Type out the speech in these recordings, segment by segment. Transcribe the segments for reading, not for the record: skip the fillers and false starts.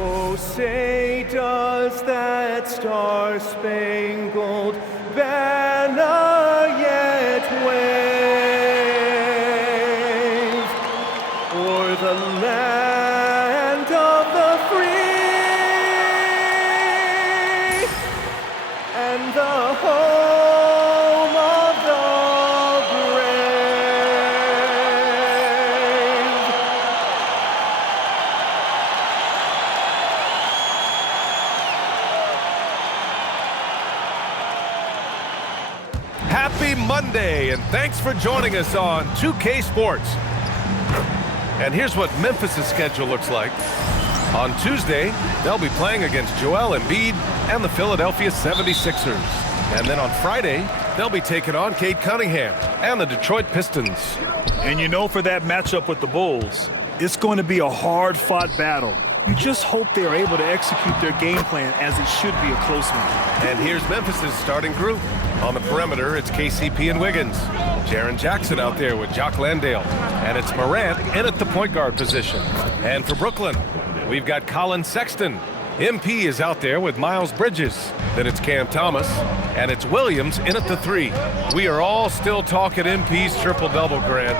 Oh, say does that star-spangled banner yet wave o'er the land of the free and the home of the brave? Happy Monday, and thanks for joining us on 2K Sports. And here's what Memphis' schedule looks like. On Tuesday, they'll be playing against Joel Embiid and the Philadelphia 76ers. And then on Friday, they'll be taking on Cade Cunningham and the Detroit Pistons. And you know, for that matchup with the Bulls, it's going to be a hard-fought battle. You just hope they are able to execute their game plan, as it should be a close one. And here's Memphis' starting group. On the perimeter, it's KCP and Wiggins. Jaren Jackson out there with Jock Landale. And it's Morant in at the point guard position. And for Brooklyn, we've got Colin Sexton. MP is out there with Miles Bridges. Then it's Cam Thomas. And it's Williams in at the 3. We are all still talking MP's triple-double, Grant.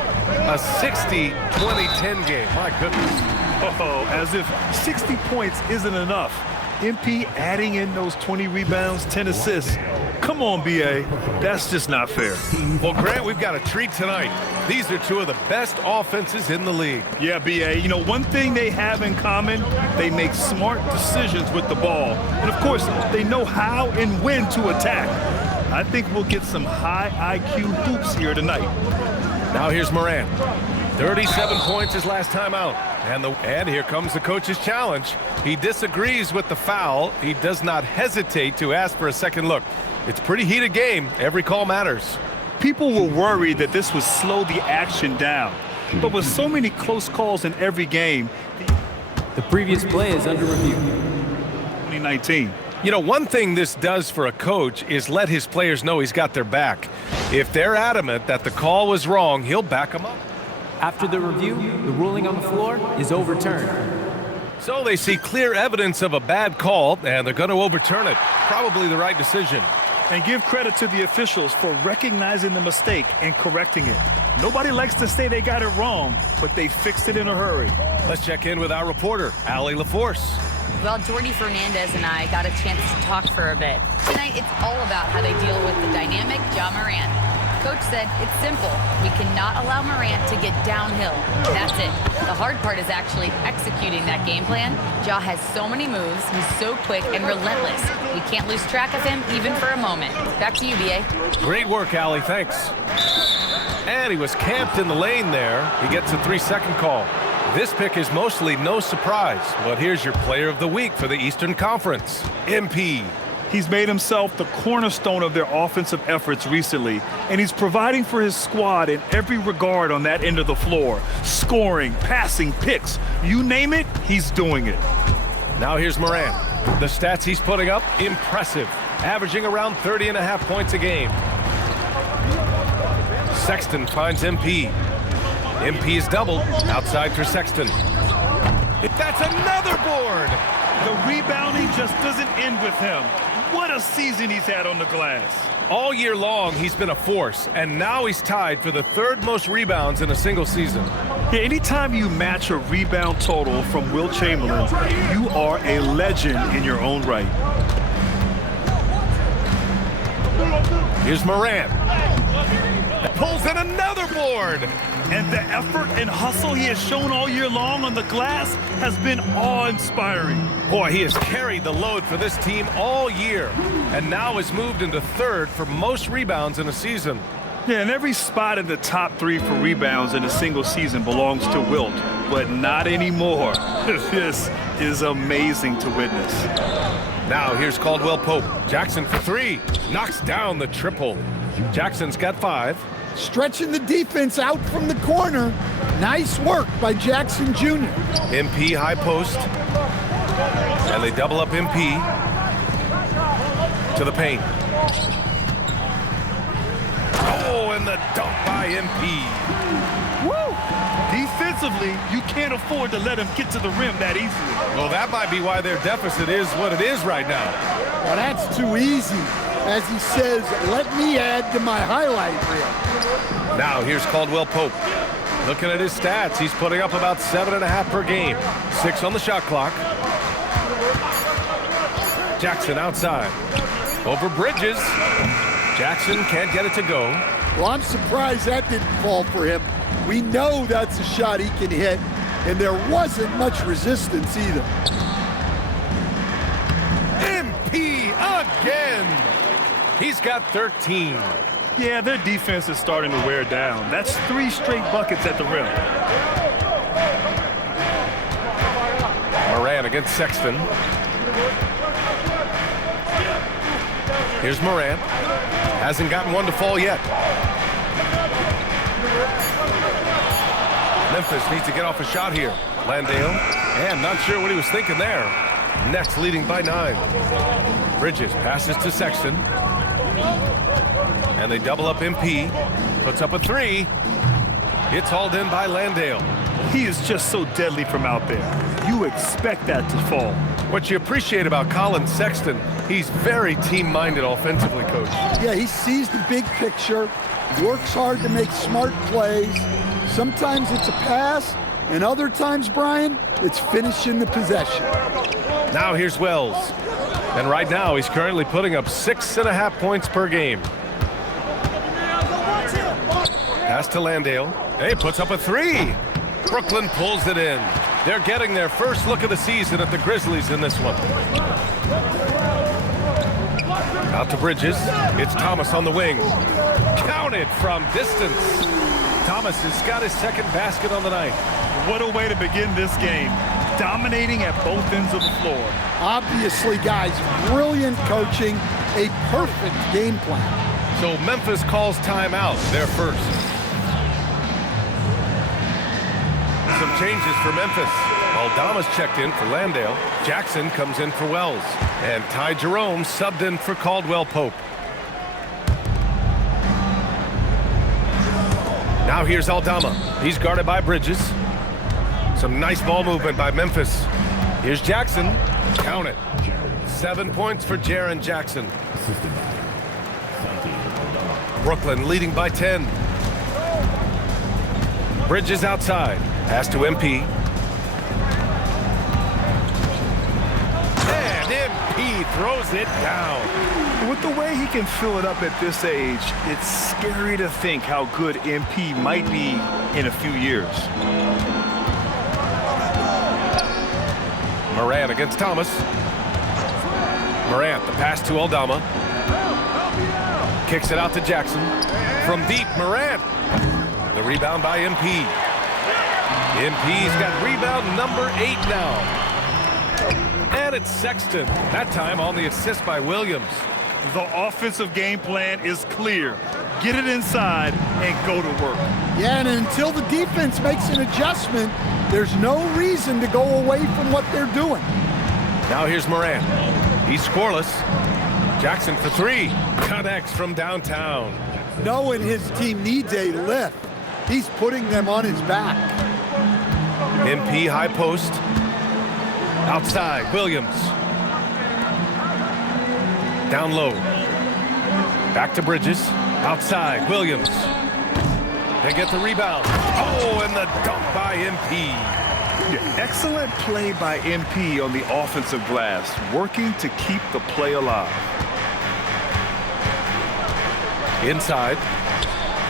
A 60-20-10 game. My goodness. Oh, as if 60 points isn't enough. MP adding in those 20 rebounds, 10 assists. Come on, BA. That's just not fair. Well, Grant, we've got a treat tonight. These are two of the best offenses in the league. Yeah, BA. You know, one thing they have in common, they make smart decisions with the ball. And, of course, they know how and when to attack. I think we'll get some high IQ hoops here tonight. Now here's Morant. 37 points his last time out. And here comes the coach's challenge. He disagrees with the foul. He does not hesitate to ask for a second look. It's a pretty heated game. Every call matters. People were worried that this would slow the action down. But with so many close calls in every game, the previous play is under review. 2019. You know, one thing this does for a coach is let his players know he's got their back. If they're adamant that the call was wrong, he'll back them up. After the review, the ruling on the floor is overturned. So they see clear evidence of a bad call, and they're going to overturn it. Probably the right decision. And give credit to the officials for recognizing the mistake and correcting it. Nobody likes to say they got it wrong, but they fixed it in a hurry. Let's check in with our reporter, Allie LaForce. Well, Jordy Fernandez and I got a chance to talk for a bit. Tonight, it's all about how they deal with the dynamic Ja Morant. Coach said it's simple. We cannot allow Morant to get downhill. That's it. The hard part is actually executing that game plan. Ja has so many moves. He's so quick and relentless. We can't lose track of him even for a moment. Back to you, BA. Great work, Allie. Thanks. And he was camped in the lane there. He gets a 3-second call. This pick is mostly no surprise, but here's your player of the week for the Eastern Conference, MP. He's made himself the cornerstone of their offensive efforts recently, and he's providing for his squad in every regard on that end of the floor. Scoring, passing, picks, you name it, he's doing it. Now here's Morant. The stats he's putting up, impressive. Averaging around 30.5 points a game. Sexton finds MP. MP is doubled, outside for Sexton. That's another board! The rebounding just doesn't end with him. What a season he's had on the glass. All year long, he's been a force, and now he's tied for the 3rd most rebounds in a single season. Yeah, anytime you match a rebound total from Will Chamberlain, you are a legend in your own right. Here's Morant. Pulls in another board. And the effort and hustle he has shown all year long on the glass has been awe-inspiring. Boy, he has carried the load for this team all year, and now has moved into 3rd for most rebounds in a season. Yeah, and every spot in the top 3 for rebounds in a single season belongs to Wilt, but not anymore. This is amazing to witness. Now here's Caldwell Pope. Jackson for 3. Knocks down the triple. Jackson's got 5. Stretching the defense out from the corner. Nice work by Jackson Jr. MP high post. And they double up MP to the paint. Oh, and the dunk by MP. Woo! Defensively, you can't afford to let him get to the rim that easily. Well, that might be why their deficit is what it is right now. Well, that's too easy. As he says, let me add to my highlight reel. Now here's Caldwell Pope. Looking at his stats, he's putting up about 7.5 per game. 6 on the shot clock. Jackson outside. Over Bridges. Jackson can't get it to go. Well, I'm surprised that didn't fall for him. We know that's a shot he can hit, and there wasn't much resistance either. MP again. He's got 13. Yeah, their defense is starting to wear down. That's 3 straight buckets at the rim. Morant against Sexton. Here's Morant. Hasn't gotten one to fall yet. Memphis needs to get off a shot here. Landale. And not sure what he was thinking there. Nets leading by 9. Bridges passes to Sexton. And they double up MP. Puts up a 3. It's hauled in by Landale. He is just so deadly from out there. You expect that to fall. What you appreciate about Colin Sexton, he's very team-minded offensively, Coach. Yeah, he sees the big picture, works hard to make smart plays. Sometimes it's a pass, and other times, Brian, it's finishing the possession. Now here's Wells. And right now, he's currently putting up 6.5 points per game. Pass to Landale. Hey, puts up a 3. Brooklyn pulls it in. They're getting their first look of the season at the Grizzlies in this one. Out to Bridges. It's Thomas on the wing. Counted from distance. Thomas has got his second basket on the night. What a way to begin this game. Dominating at both ends of the floor. Obviously, guys, brilliant coaching, a perfect game plan. So Memphis calls timeout, their first. Some changes for Memphis. Aldama's checked in for Landale. Jackson comes in for Wells. And Ty Jerome subbed in for Caldwell Pope. Now here's Aldama. He's guarded by Bridges. Some nice ball movement by Memphis. Here's Jackson. Count it. 7 points for Jaren Jackson. Brooklyn leading by 10. Bridges outside. Pass to MP. And MP throws it down. With the way he can fill it up at this age, it's scary to think how good MP might be in a few years. Morant against Thomas. Morant, the pass to Aldama. Kicks it out to Jackson. From deep, Morant. The rebound by MP. MP's got rebound number 8 now. And it's Sexton. That time on the assist by Williams. The offensive game plan is clear. Get it inside and go to work. Yeah, and until the defense makes an adjustment, there's no reason to go away from what they're doing. Now here's Morant. He's scoreless. Jackson for 3. Connects from downtown. Knowing his team needs a lift, he's putting them on his back. MP high post. Outside, Williams. Down low. Back to Bridges. Outside, Williams. They get the rebound. Oh, and the dunk by MP. Yeah, excellent play by MP on the offensive glass, working to keep the play alive. Inside.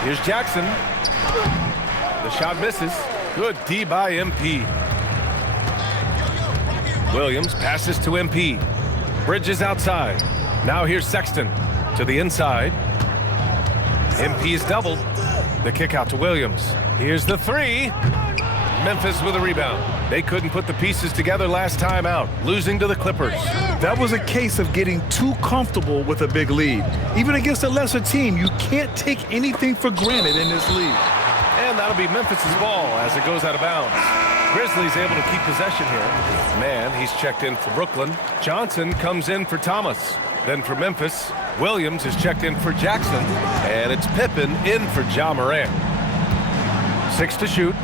Here's Jackson. The shot misses. Good D by MP. Williams passes to MP. Bridges outside. Now here's Sexton to the inside. MP is doubled. The kick out to Williams. Here's the 3. Memphis with a rebound. They couldn't put the pieces together last time out, losing to the Clippers. That was a case of getting too comfortable with a big lead. Even against a lesser team, you can't take anything for granted in this league. And that'll be Memphis's ball as it goes out of bounds. Grizzlies able to keep possession here. Man, he's checked in for Brooklyn. Johnson comes in for Thomas. Then for Memphis, Williams is checked in for Jackson. And it's Pippen in for Ja Morant. 6 to shoot.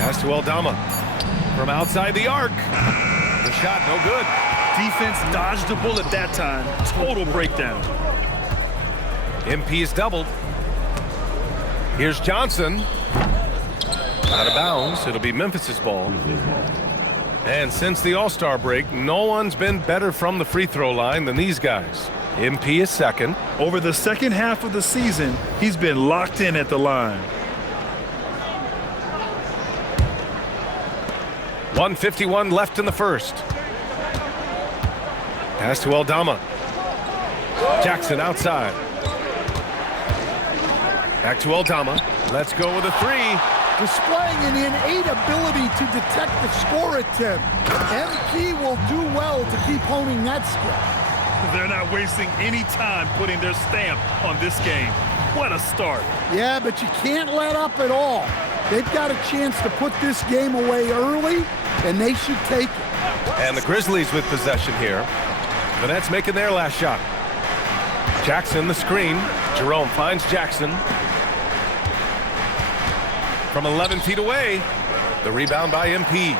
Pass to Aldama. From outside the arc. The shot, no good. Defense dodged the bullet that time. Total breakdown. MP is doubled. Here's Johnson. Out of bounds. It'll be Memphis's ball. And since the All-Star break, no one's been better from the free throw line than these guys. MP is second. Over the second half of the season, he's been locked in at the line. 1:51 left in the first. Pass to Aldama. Jackson outside. Back to Aldama. Let's go with a three. Displaying an innate ability to detect the score attempt. MP will do well to keep honing that skill. They're not wasting any time putting their stamp on this game. What a start. Yeah, but you can't let up at all. They've got a chance to put this game away early, and they should take it. And the Grizzlies with possession here. The Nets making their last shot. Jackson the screen. Jerome finds Jackson. From 11 feet away, the rebound by MP.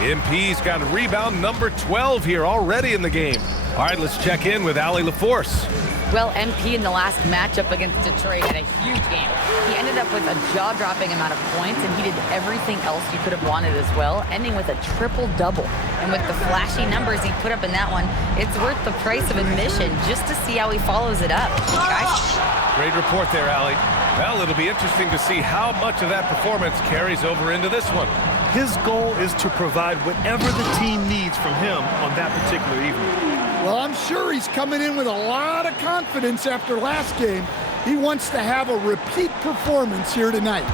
MP's got rebound number 12 here already in the game. All right, let's check in with Allie LaForce. Well, MP in the last matchup against Detroit had a huge game. He ended up with a jaw-dropping amount of points, and he did everything else you could have wanted as well, ending with a triple-double. And with the flashy numbers he put up in that one, it's worth the price of admission just to see how he follows it up. Guys? Great report there, Allie. Well, it'll be interesting to see how much of that performance carries over into this one. His goal is to provide whatever the team needs from him on that particular evening. Well, I'm sure he's coming in with a lot of confidence after last game. He wants to have a repeat performance here tonight.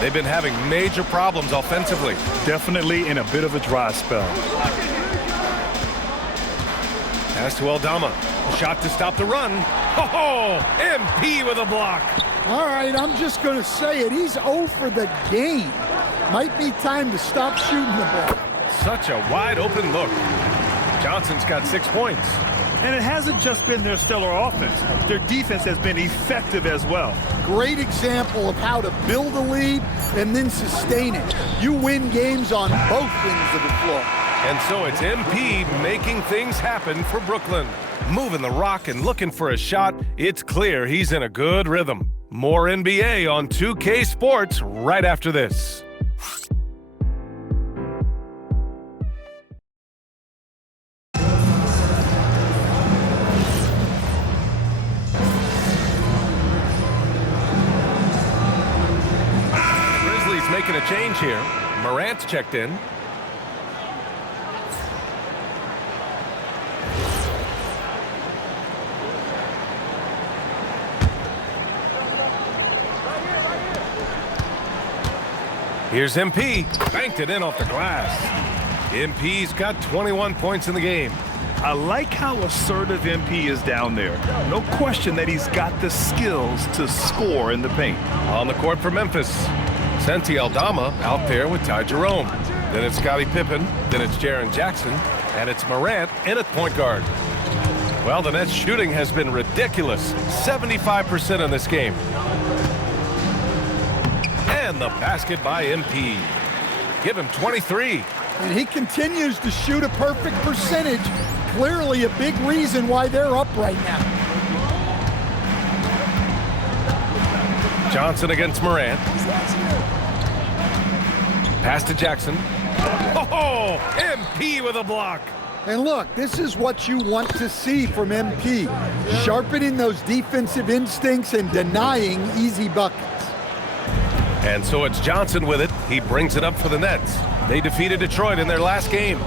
They've been having major problems offensively. Definitely in a bit of a dry spell. Pass to Aldama. Shot to stop the run. Oh, MP with a block. All right, I'm just going to say it. He's 0 for the game. Might be time to stop shooting the ball. Such a wide open look. Johnson's got 6 points. And it hasn't just been their stellar offense. Their defense has been effective as well. Great example of how to build a lead and then sustain it. You win games on both ends of the floor. And so it's MP making things happen for Brooklyn. Moving the rock and looking for a shot, it's clear he's in a good rhythm. More NBA on 2K Sports right after this. Grizzlies making a change here. Morant's checked in. Here's MP. Banked it in off the glass. MP's got 21 points in the game. I like how assertive MP is down there. No question that he's got the skills to score in the paint. On the court for Memphis. Senti Aldama out there with Ty Jerome. Then it's Scottie Pippen. Then it's Jaren Jackson. And it's Morant in at point guard. Well, the Nets shooting has been ridiculous. 75% in this game. And the basket by MP. Give him 23. And he continues to shoot a perfect percentage. Clearly a big reason why they're up right now. Johnson against Morant. Pass to Jackson. Oh, MP with a block. And look, this is what you want to see from MP. Sharpening those defensive instincts and denying easy buckets. And so it's Johnson with it. He brings it up for the Nets. They defeated Detroit in their last game.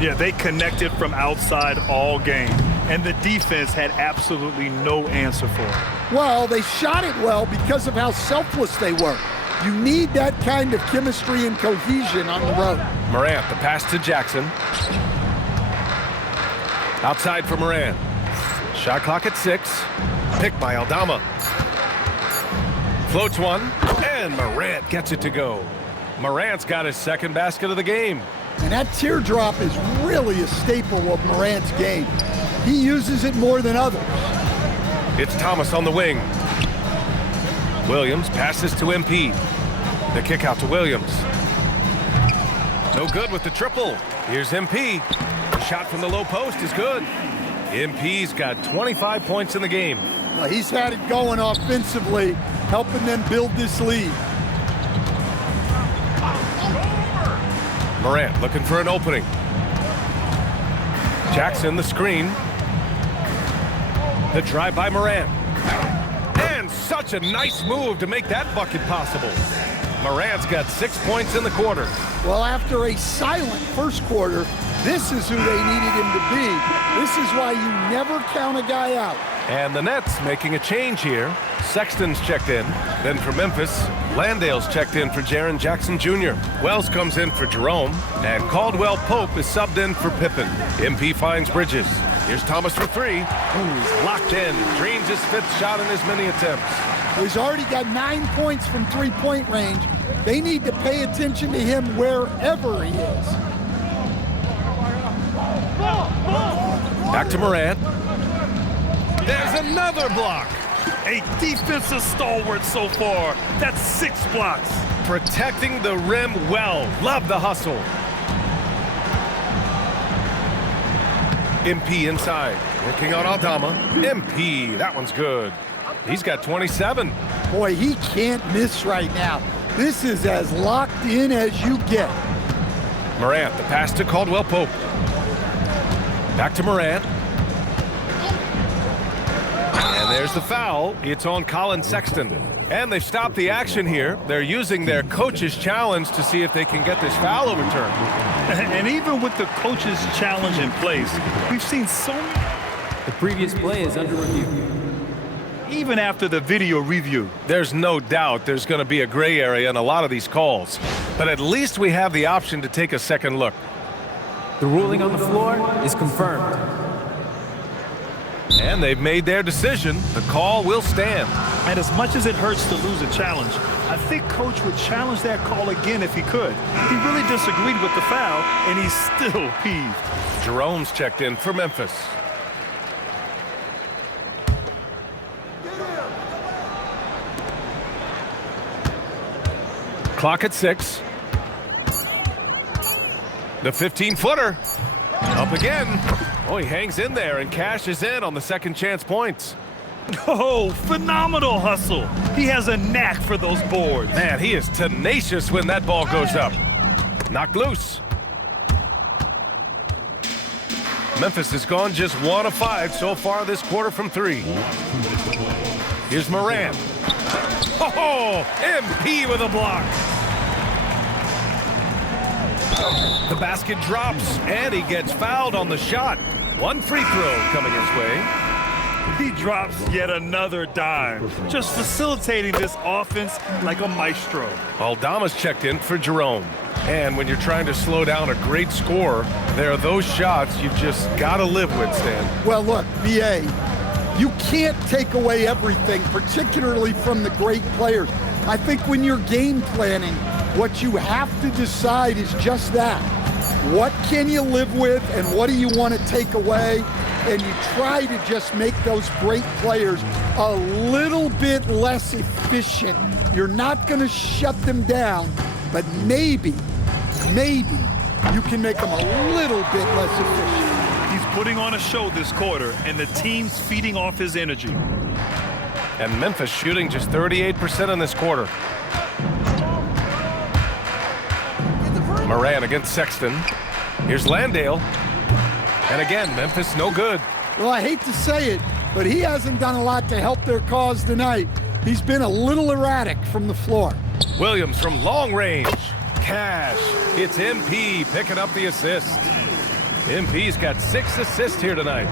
Yeah, they connected from outside all game. And the defense had absolutely no answer for it. Well, they shot it well because of how selfless they were. You need that kind of chemistry and cohesion on the road. Morant, the pass to Jackson. Outside for Morant. Shot clock at 6. Picked by Aldama. Floats one, and Morant gets it to go. Morant's got his second basket of the game. And that teardrop is really a staple of Morant's game. He uses it more than others. It's Thomas on the wing. Williams passes to MP. The kick out to Williams. No good with the triple. Here's MP. The shot from the low post is good. MP's got 25 points in the game. Well, he's had it going offensively, helping them build this lead. Morant looking for an opening. Jackson the screen. The drive by Morant. And such a nice move to make that bucket possible. Morant's got 6 points in the quarter. Well, after a silent first quarter, this is who they needed him to be. This is why you never count a guy out. And the Nets making a change here. Sexton's checked in. Then for Memphis, Landale's checked in for Jaren Jackson Jr. Wells comes in for Jerome. And Caldwell Pope is subbed in for Pippen. MP finds Bridges. Here's Thomas for three. He's locked in. Drains his fifth shot in as many attempts. He's already got 9 points from three-point range. They need to pay attention to him wherever he is. Back to Morant. There's another block. A defensive stalwart so far. That's 6 blocks. Protecting the rim well. Love the hustle. MP inside. Working on Aldama. MP, that one's good. He's got 27. Boy, he can't miss right now. This is as locked in as you get. Morant, the pass to Caldwell Pope. Back to Morant. And there's the foul. It's on Colin Sexton. And they've stopped the action here. They're using their coach's challenge to see if they can get this foul overturned. And even with the coach's challenge in place, we've seen so many. The previous play is under review. Even after the video review. There's no doubt there's going to be a gray area in a lot of these calls. But at least we have the option to take a second look. The ruling on the floor is confirmed. And they've made their decision. The call will stand. And as much as it hurts to lose a challenge, I think Coach would challenge that call again if he could. He really disagreed with the foul, and he's still peeved. Jerome's checked in for Memphis. Clock at 6. The 15-footer. Up again. Oh, he hangs in there and cashes in on the second chance points. Oh, phenomenal hustle. He has a knack for those boards. Man, he is tenacious when that ball goes up. Knocked loose. Memphis has gone just 1 of 5 so far this quarter from 3. Here's Morant. Oh, MP with a block. The basket drops, and he gets fouled on the shot. 1 free throw coming his way. He drops yet another dime, just facilitating this offense like a maestro. Aldama's checked in for Jerome. And when you're trying to slow down a great scorer, there are those shots you've just got to live with, Stan. Well, look, BA, you can't take away everything, particularly from the great players. I think when you're game planning, what you have to decide is just that. What can you live with and what do you want to take away? And you try to just make those great players a little bit less efficient. You're not going to shut them down, but maybe you can make them a little bit less efficient. He's putting on a show this quarter, and the team's feeding off his energy. And Memphis shooting just 38% in this quarter. Morant against Sexton. Here's Landale. And again, Memphis no good. Well, I hate to say it, but he hasn't done a lot to help their cause tonight. He's been a little erratic from the floor. Williams from long range. Cash. It's MP picking up the assist. MP's got 6 assists here tonight.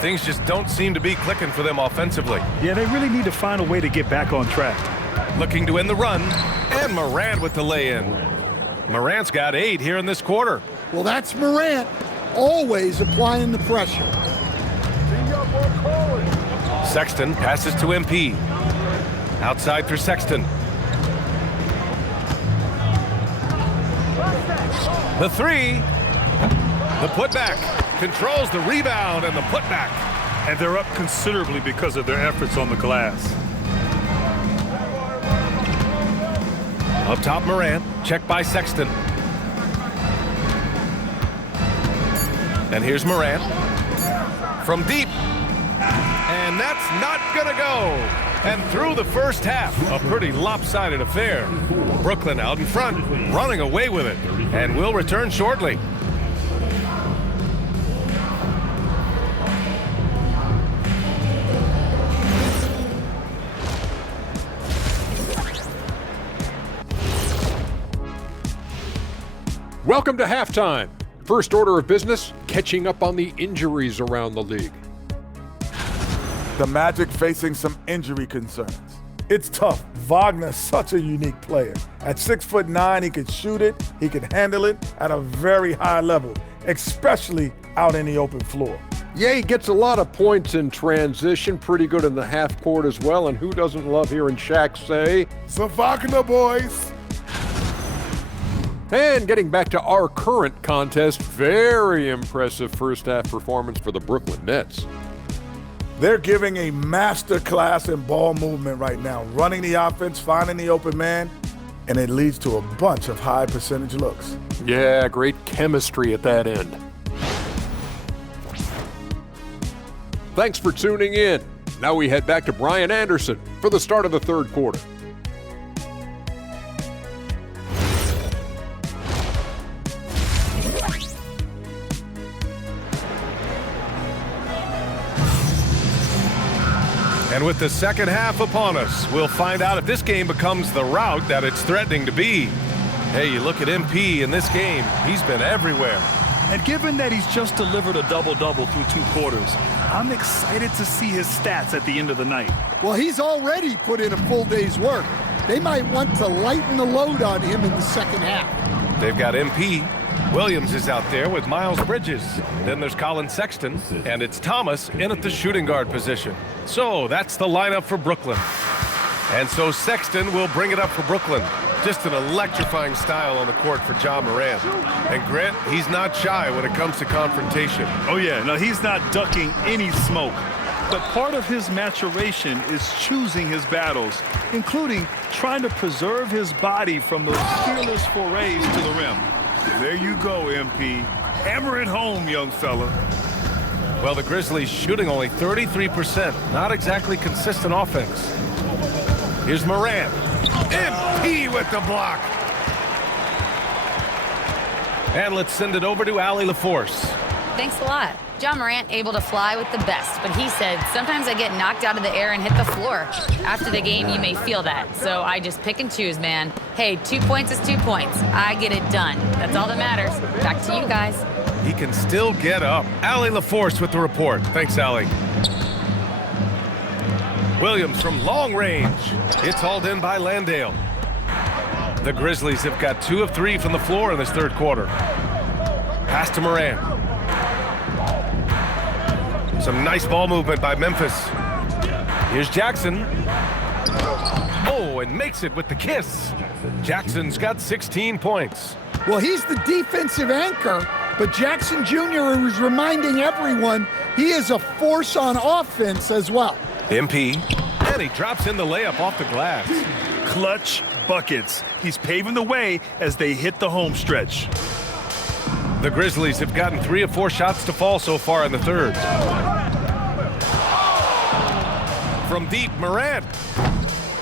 Things just don't seem to be clicking for them offensively. Yeah, they really need to find a way to get back on track. Looking to end the run. And Morant with the lay-in. Morant's got 8 here in this quarter. Well, that's Morant, always applying the pressure. Sexton passes to MP. Outside for Sexton. The 3. The putback. Controls the rebound and the putback. And they're up considerably because of their efforts on the glass. Up top, Morant. Checked by Sexton. And here's Morant. From deep. And that's not going to go. And through the first half, a pretty lopsided affair. Brooklyn out in front, running away with it. And will return shortly. Welcome to halftime. First order of business, catching up on the injuries around the league. The Magic facing some injury concerns. It's tough. Wagner's such a unique player. At 6'9", he can shoot it, he can handle it at a very high level, especially out in the open floor. Yeah, he gets a lot of points in transition, pretty good in the half court as well, and who doesn't love hearing Shaq say, So Wagner, boys. And getting back to our current contest, very impressive first half performance for the Brooklyn Nets. They're giving a master class in ball movement right now, running the offense, finding the open man, and it leads to a bunch of high percentage looks. Yeah, great chemistry at that end. Thanks for tuning in. Now we head back to Brian Anderson for the start of the third quarter. And with the second half upon us, we'll find out if this game becomes the rout that it's threatening to be. Hey, you look at MP in this game, he's been everywhere. And given that he's just delivered a double-double through 2 quarters, I'm excited to see his stats at the end of the night. Well, he's already put in a full day's work. They might want to lighten the load on him in the second half. They've got MP. Williams is out there with Miles Bridges. Then there's Colin Sexton, and it's Thomas in at the shooting guard position. So that's the lineup for Brooklyn. And so Sexton will bring it up for Brooklyn. Just an electrifying style on the court for Ja Morant. And Grant, he's not shy when it comes to confrontation. Oh yeah, no, he's not ducking any smoke. But part of his maturation is choosing his battles, including trying to preserve his body from those fearless forays to the rim. There you go, MP. Hammer it home, young fella. Well, the Grizzlies shooting only 33%. Not exactly consistent offense. Here's Morant. MP with the block. And let's send it over to Allie LaForce. Thanks a lot. Ja Morant able to fly with the best, but he said, sometimes I get knocked out of the air and hit the floor. After the game, you may feel that, so I just pick and choose, man. Hey, 2 points is 2 points. I get it done. That's all that matters. Back to you guys. He can still get up. Allie LaForce with the report. Thanks, Allie. Williams from long range. It's hauled in by Landale. The Grizzlies have got 2 of 3 from the floor in this third quarter. Pass to Morant. Some nice ball movement by Memphis. Here's Jackson. Oh, and makes it with the kiss. Jackson's got 16 points. Well, he's the defensive anchor, but Jackson Jr. is reminding everyone he is a force on offense as well. MP, and he drops in the layup off the glass. Clutch buckets. He's paving the way as they hit the home stretch. The Grizzlies have gotten 3 of 4 shots to fall so far in the third. From deep, Morant.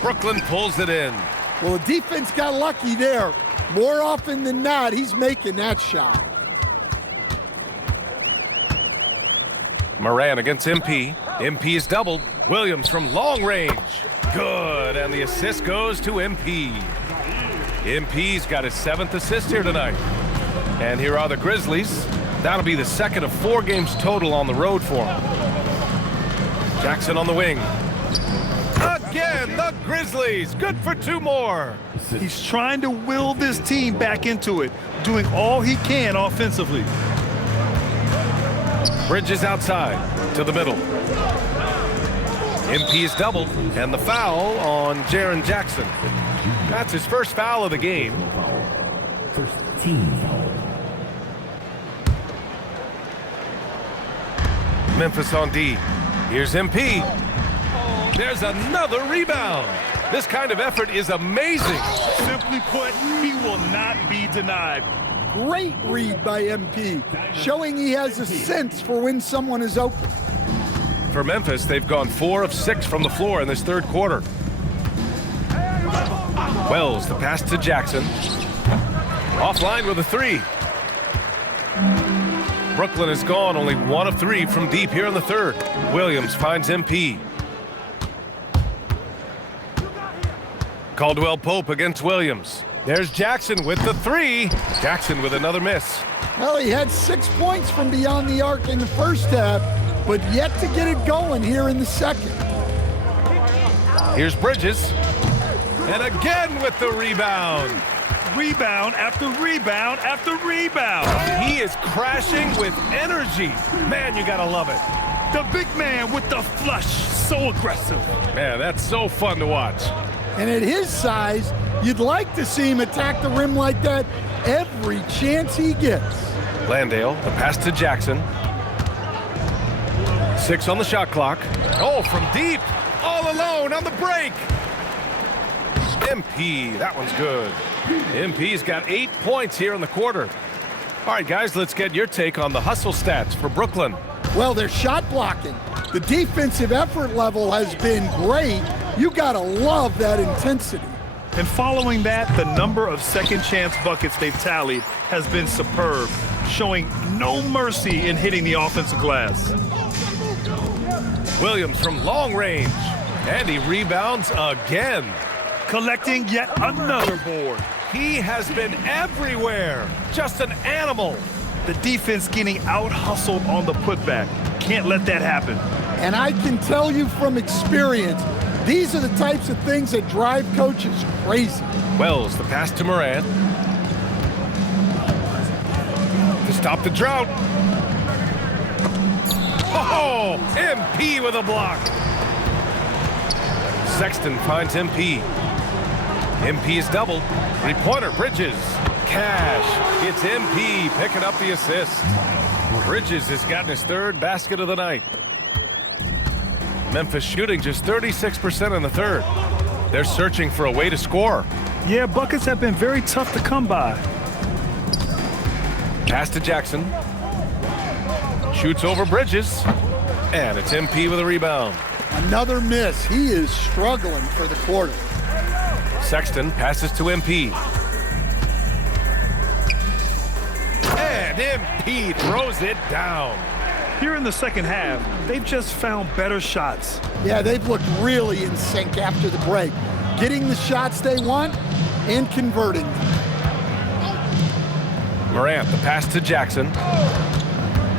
Brooklyn pulls it in. Well, the defense got lucky there. More often than not, he's making that shot. Morant against MP. MP is doubled. Williams from long range. Good, and the assist goes to MP. MP's got his 7th assist here tonight. And here are the Grizzlies. That'll be the 2nd of 4 games total on the road for him. Jackson on the wing. Again, the Grizzlies. Good for 2 more. He's trying to will this team back into it, doing all he can offensively. Bridges outside to the middle. MP is doubled, and the foul on Jaren Jackson. That's his first foul of the game. First team foul. Memphis on D. Here's MP. There's another rebound. This kind of effort is amazing. Simply put, he will not be denied. Great read by MP, showing he has a sense for when someone is open. For Memphis, they've gone 4 of 6 from the floor in this third quarter. Wells, the pass to Jackson. Offline with a 3. Brooklyn has gone only 1 of 3 from deep here in the third. Williams finds MP. Caldwell Pope against Williams. There's Jackson with the 3. Jackson with another miss. Well, he had 6 points from beyond the arc in the first half, but yet to get it going here in the second. Here's Bridges. And again with the rebound. Rebound after rebound after rebound. He is crashing with energy. Man, you gotta love it. The big man with the flush, so aggressive. Man, that's so fun to watch. And at his size, you'd like to see him attack the rim like that every chance he gets. Landale, the pass to Jackson. 6 on the shot clock. Oh, from deep. All alone on the break. MP, that one's good. MP's got 8 points here in the quarter. All right, guys, let's get your take on the hustle stats for Brooklyn. Well, they're shot blocking. The defensive effort level has been great. You gotta love that intensity. And following that, the number of second chance buckets they've tallied has been superb, showing no mercy in hitting the offensive glass. Williams from long range, and he rebounds again. Collecting yet another board. He has been everywhere, just an animal. The defense getting out-hustled on the putback. Can't let that happen. And I can tell you from experience, these are the types of things that drive coaches crazy. Wells, the pass to Morant. To stop the drought. Oh, MP with a block. Sexton finds MP. MP is doubled. 3-pointer, Bridges. Cash. It's MP picking up the assist. Bridges has gotten his 3rd basket of the night. Memphis shooting just 36% in the third. They're searching for a way to score. Yeah, buckets have been very tough to come by. Pass to Jackson. Shoots over Bridges. And it's MP with a rebound. Another miss. He is struggling for the quarter. Sexton passes to MP. And MP throws it down. Here in the second half, they've just found better shots. Yeah, they've looked really in sync after the break. Getting the shots they want and converting them. Morant, the pass to Jackson.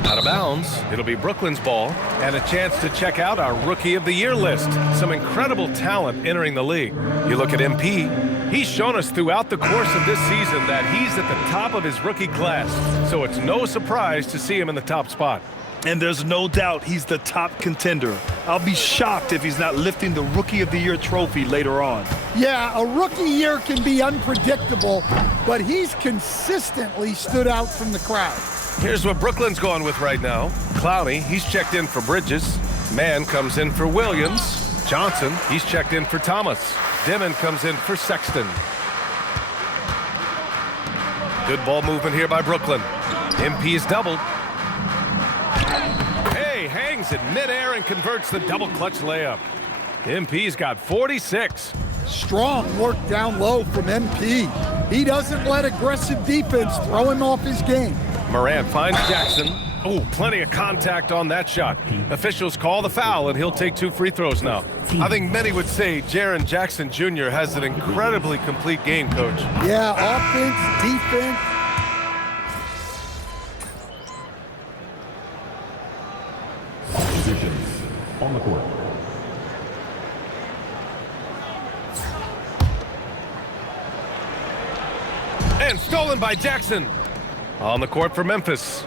Out of bounds. It'll be Brooklyn's ball. And a chance to check out our Rookie of the Year list. Some incredible talent entering the league. You look at MP. He's shown us throughout the course of this season that he's at the top of his rookie class. So it's no surprise to see him in the top spot. And there's no doubt he's the top contender. I'll be shocked if he's not lifting the Rookie of the Year trophy later on. Yeah, a rookie year can be unpredictable, but he's consistently stood out from the crowd. Here's what Brooklyn's going with right now. Clowney, he's checked in for Bridges. Mann comes in for Williams. Johnson, he's checked in for Thomas. Dimon comes in for Sexton. Good ball movement here by Brooklyn. MP is doubled. Hey, hangs in midair and converts the double clutch layup. MP's got 46. Strong work down low from MP. He doesn't let aggressive defense throw him off his game. Morant finds Jackson. Oh, plenty of contact on that shot. Officials call the foul, and he'll take 2 free throws now. I think many would say Jaren Jackson Jr. has an incredibly complete game, Coach. Yeah, offense, defense. Positions on the court. And stolen by Jackson. On the court for Memphis.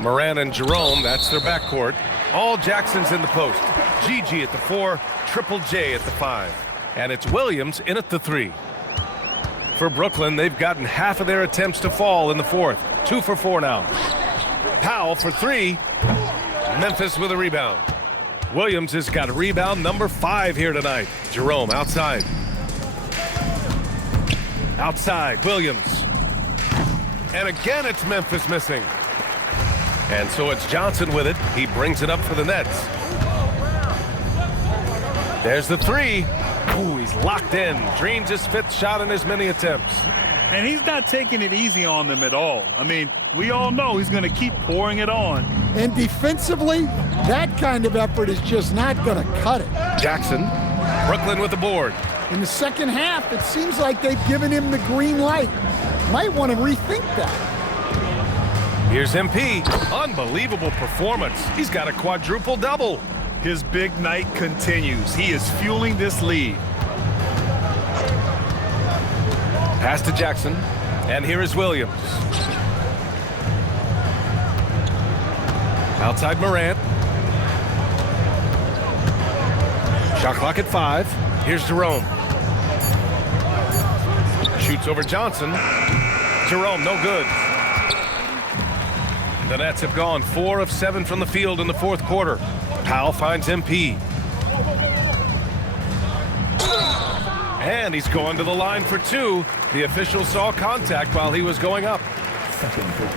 Moran and Jerome, that's their backcourt. All Jacksons in the post. Gigi at the 4, Triple J at the 5. And it's Williams in at the 3. For Brooklyn, they've gotten half of their attempts to fall in the fourth. 2 for 4 now. Powell for 3. Memphis with a rebound. Williams has got rebound number 5 here tonight. Jerome outside. Outside, Williams. And again, it's Memphis missing. And so it's Johnson with it. He brings it up for the Nets. There's the three. Ooh, he's locked in. Drains his 5th shot in as many attempts. And he's not taking it easy on them at all. I mean, we all know he's going to keep pouring it on. And defensively, that kind of effort is just not going to cut it. Jackson, Brooklyn with the board. In the second half, it seems like they've given him the green light. Might want to rethink that. Here's MP. Unbelievable performance. He's got a quadruple double. His big night continues. He is fueling this lead. Pass to Jackson. And here is Williams. Outside Morant. Shot clock at 5. Here's Jerome. Shoots over Johnson. Jerome, no good. The Nets have gone 4 of 7 from the field in the 4th quarter. Powell finds MP. And he's going to the line for 2. The official saw contact while he was going up.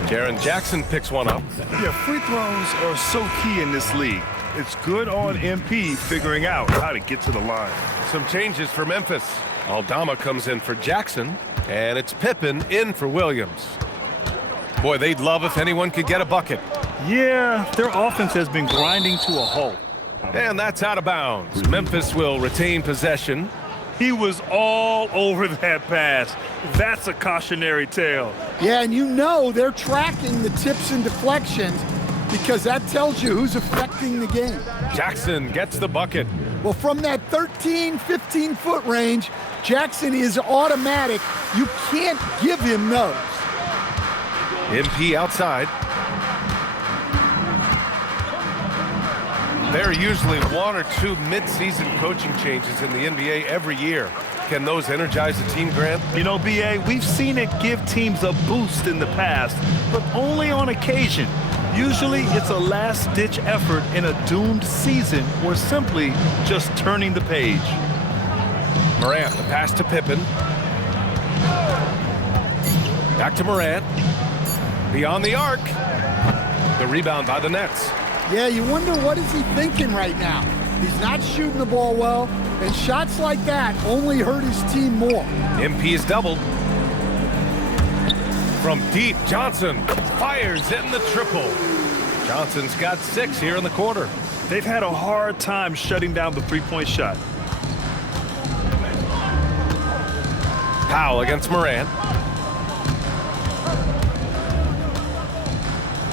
Jaren Jackson picks one up. Yeah, free throws are so key in this league. It's good on MP figuring out how to get to the line. Some changes for Memphis. Aldama comes in for Jackson, and it's Pippen in for Williams. Boy, they'd love if anyone could get a bucket. Yeah, their offense has been grinding to a halt. And that's out of bounds. Memphis will retain possession. He was all over that pass. That's a cautionary tale. Yeah, and you know they're tracking the tips and deflections because that tells you who's affecting the game. Jackson gets the bucket. Well, from that 13, 15-foot range, Jackson is automatic. You can't give him those. MP outside. There are usually 1 or 2 mid-season coaching changes in the NBA every year. Can those energize the team, Grant? You know, BA, we've seen it give teams a boost in the past, but only on occasion. Usually it's a last-ditch effort in a doomed season or simply just turning the page. Morant, the pass to Pippen. Back to Morant. Beyond the arc. The rebound by the Nets. Yeah, you wonder what is he thinking right now. He's not shooting the ball well, and shots like that only hurt his team more. MP is doubled. From deep, Johnson fires in the triple. Johnson's got 6 here in the quarter. They've had a hard time shutting down the three-point shot. Powell against Morant.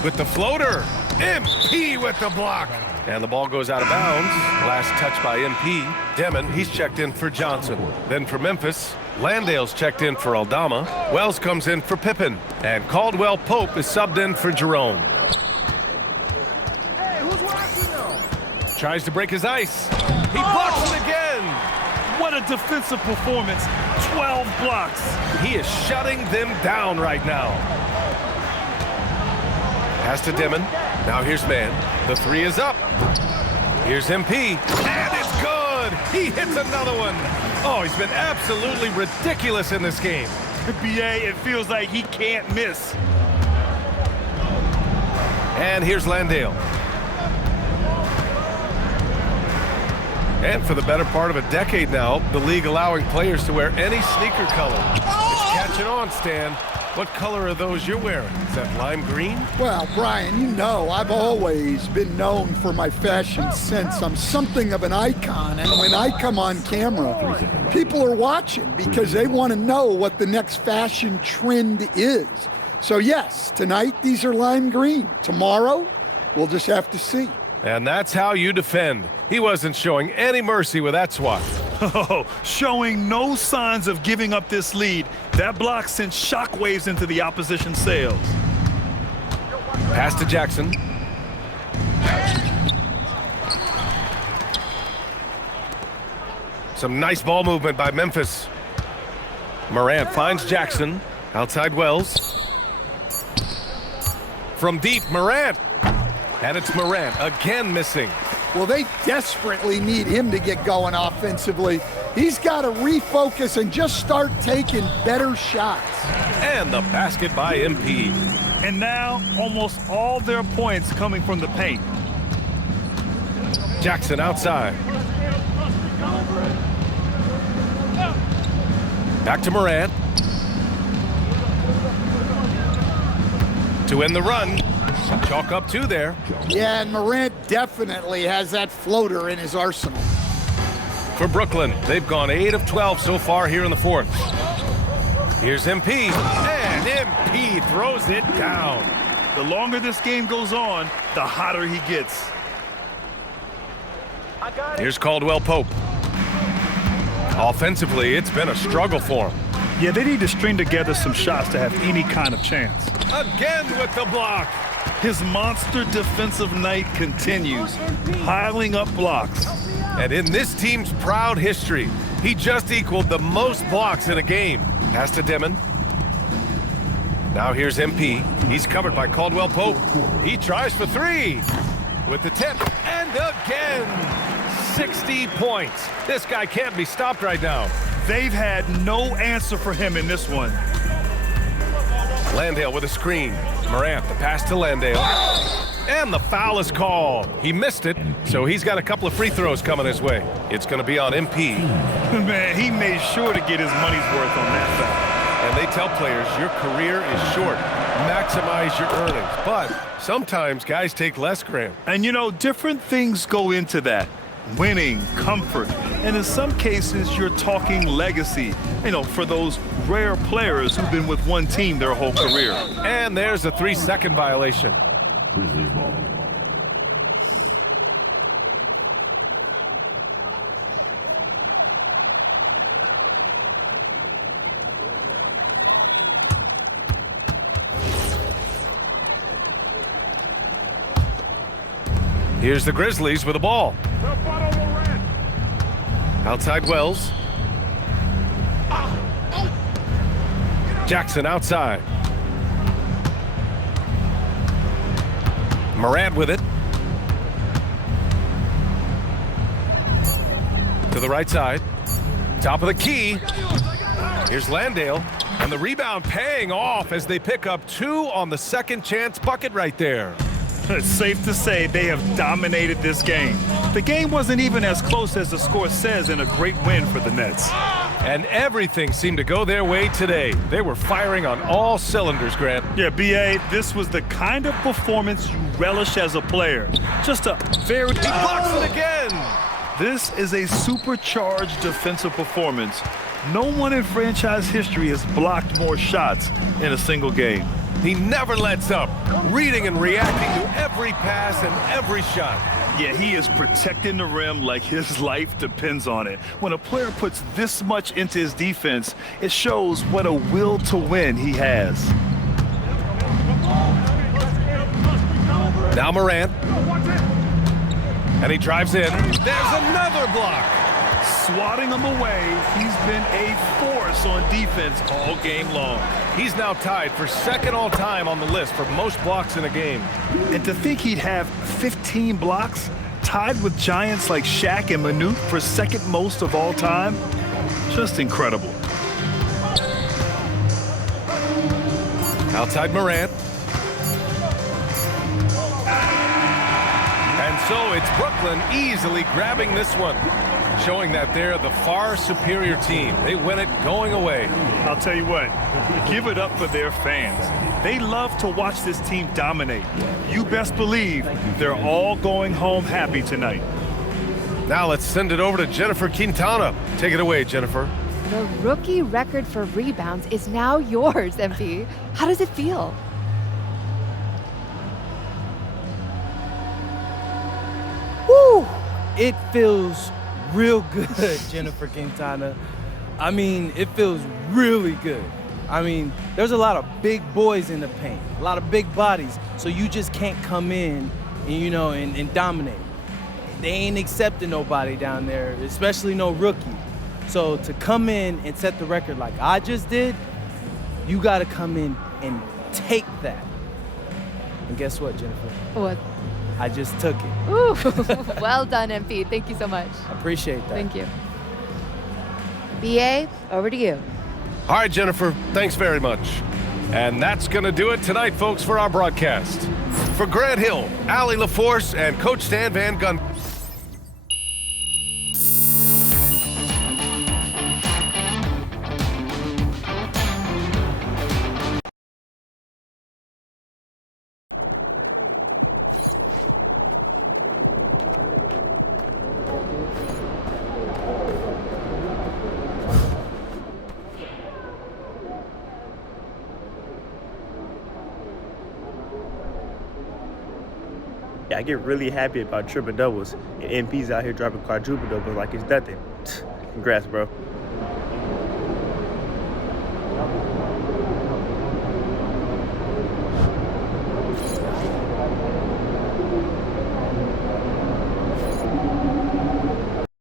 With the floater. MP with the block. And the ball goes out of bounds. Last touch by MP. Demon, he's checked in for Johnson. Then for Memphis, Landale's checked in for Aldama. Wells comes in for Pippen. And Caldwell Pope is subbed in for Jerome. Hey, who's watching now? Tries to break his ice. He blocks it again. What a defensive performance. 12 blocks. He is shutting them down right now. Pass to Demon. Now here's Man. The 3 is up. Here's MP. And it's good. He hits another one. Oh, he's been absolutely ridiculous in this game. BA, it feels like he can't miss. And here's Landale. And for the better part of a decade now, the league allowing players to wear any sneaker color. It's catching on, Stan. What color are those you're wearing? Is that lime green? Well, Brian, you know I've always been known for my fashion sense. I'm something of an icon, and when I come on camera, people are watching because they want to know what the next fashion trend is. So yes, tonight these are lime green. Tomorrow, we'll just have to see. And that's how you defend. He wasn't showing any mercy with that swat. Oh, showing no signs of giving up this lead. That block sent shockwaves into the opposition sails. Pass to Jackson. Some nice ball movement by Memphis. Morant finds Jackson. Outside Wells. From deep, Morant. And it's Morant again missing. Well, they desperately need him to get going offensively. He's got to refocus and just start taking better shots. And the basket by MP. And now, almost all their points coming from the paint. Jackson outside. Back to Morant. To end the run. Chalk up 2 there. Yeah, and Morant definitely has that floater in his arsenal. For Brooklyn, they've gone 8 of 12 so far here in the 4th. Here's MP, and MP throws it down. The longer this game goes on, the hotter he gets. Here's Caldwell Pope. Offensively, it's been a struggle for him. Yeah, they need to string together some shots to have any kind of chance. Again with the block. His monster defensive night continues, piling up blocks. And in this team's proud history, he just equaled the most blocks in a game. Pass to Dimon. Now here's MP. He's covered by Caldwell Pope. He tries for 3 with the tip, and again. 60 points. This guy can't be stopped right now. They've had no answer for him in this one. Landale with a screen. Morant, the pass to Landale. And the foul is called. He missed it, so he's got a couple of free throws coming his way. It's going to be on MP. Man, he made sure to get his money's worth on that foul. And they tell players, your career is short. Maximize your earnings. But sometimes guys take less, Graham. And you know, different things go into that. Winning, comfort, and in some cases, you're talking legacy, you know, for those rare players who've been with one team their whole career. And there's a 3-second violation. Grizzlies ball. Here's the Grizzlies with the ball. Outside Wells. Jackson outside. Morant with it. To the right side. Top of the key. Here's Landale. And the rebound paying off as they pick up 2 on the second chance bucket right there. It's safe to say they have dominated this game. The game wasn't even as close as the score says in a great win for the Nets. And everything seemed to go their way today. They were firing on all cylinders, Grant. Yeah, B.A., this was the kind of performance you relish as a player. Just a very... He blocks it again! This is a supercharged defensive performance. No one in franchise history has blocked more shots in a single game. He never lets up, reading and reacting to every pass and every shot. Yeah, he is protecting the rim like his life depends on it. When a player puts this much into his defense, it shows what a will to win he has. Now Morant. And he drives in. There's another block. Swatting him away, he's been a force on defense all game long. He's now tied for second all-time on the list for most blocks in a game. And to think he'd have 15 blocks, tied with giants like Shaq and Manute for second most of all time, just incredible. Outside Morant. And so it's Brooklyn easily grabbing this one, showing that they're the far superior team. They win it going away. I'll tell you what, give it up for their fans. They love to watch this team dominate. You best believe they're all going home happy tonight. Now let's send it over to Jennifer Quintana. Take it away, Jennifer. The rookie record for rebounds is now yours, MP. How does it feel? Woo! It feels real good, Jennifer Quintana. I mean, it feels really good. I mean, there's a lot of big boys in the paint, a lot of big bodies, so you just can't come in and, you know, and dominate. They ain't accepting nobody down there, especially no rookie. So to come in and set the record like I just did, you got to come in and take that. And guess what, Jennifer? What? I just took it. Ooh, well done, MP. Thank you so much. I appreciate that. Thank you. BA, over to you. All right, Jennifer, thanks very much. And that's going to do it tonight, folks, for our broadcast. For Grant Hill, Allie LaForce, and Coach Stan Van Gundy. I get really happy about triple doubles, and MP's out here dropping quadruple doubles like it's nothing. Congrats, bro.